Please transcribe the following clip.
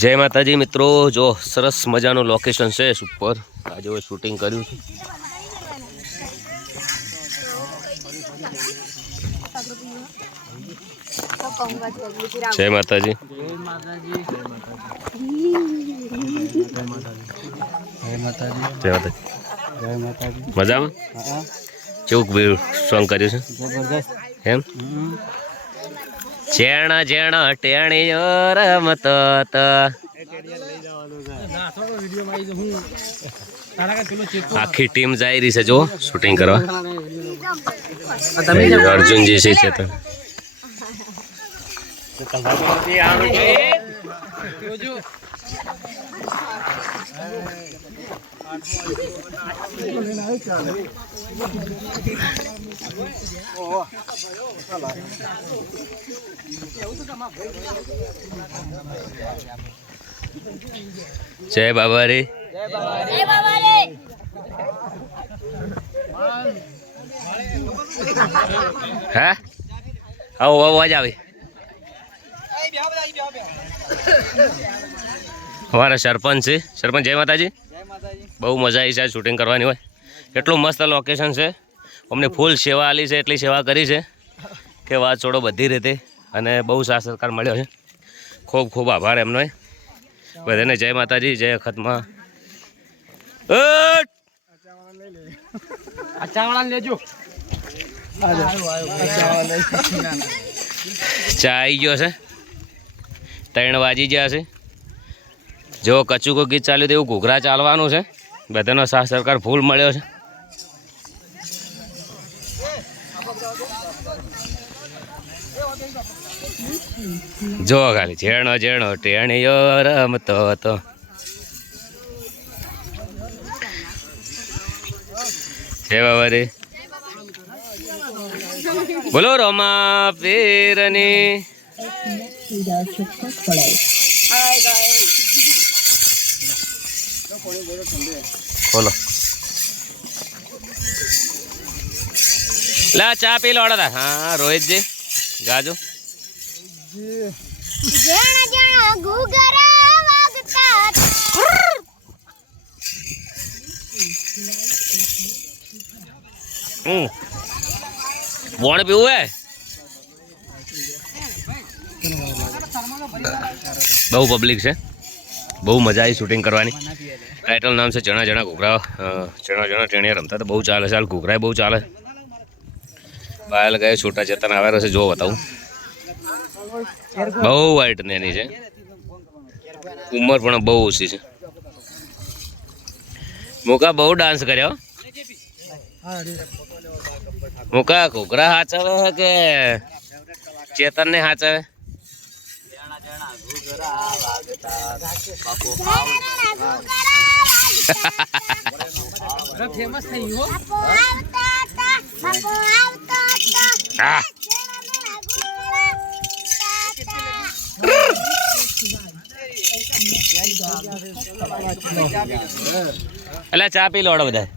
જય માતાજી મિત્રો, જો સરસ મજાનું લોકેશન છે સુપર. આજે હવે શૂટિંગ કર્યું છે. જય માતાજી. મજામાં કેવું સોંગ કર્યું છે? જબરદસ્ત એમ. જેણ જેણ ટેણીઓ રમતો આખી ટીમ જાય રહી છે જો શૂટિંગ કરવા. અર્જુનજી છે ચેતન. જય બાબા રે. હા આવો અવાજ આવે. અમારા સરપંચ છે. સરપંચ જય માતાજી. બહુ મજા આવી છે શૂટિંગ કરવાની હોય. એટલું મસ્ત લોકેશન છે. અમને ફૂલ સેવા આલી છે, એટલી સેવા કરી છે કે વાત છોડો બધી રીતે. અને બહુ સાથ સહકાર મળ્યો છે. ખૂબ ખૂબ આભાર એમનો. બધાને જય માતાજી, જય અખતમાં. ચા આવી ગયો છે. 3 વાગી ગયા છે. જો કચુકો ગીત ચાલ્યું તેવું ઘૂઘરા ચાલવાનું છે. બધાનો સાથ સહકાર ફૂલ મળ્યો છે. જો ખાલી ઝેણો ઝેણો ટેણીઓ રમતો હતો. જય બાબા રે. બોલો રોમા પીરની. બોલો લા ચા પી લો. હા રોહિતજી ગાજો. બોણ પીવું હે. બહુ પબ્લિક છે. બહુ મજા આવી શૂટિંગ કરવાની. ટાઇટલ નામ છે જણા જણા ઘૂઘરા. જણા જણા ટેણીયા રમતા તો બહુ ચાલે છે. હાલ ઘૂઘરા બહુ ચાલે. બાયલ ગયે છોટા ચેતન આવેલો છે. જો બતાવું. બહુ વાઇટ ને એની છે. ઉંમર પણ બહુ ઓછી છે. મુકા બહુ ડાન્સ કર્યો. મુકા ઘૂઘરા હાચવે કે ચેતન ને હાચવે? ફેમસ થઈ ગયો. એટલે ચા પી લો બધા.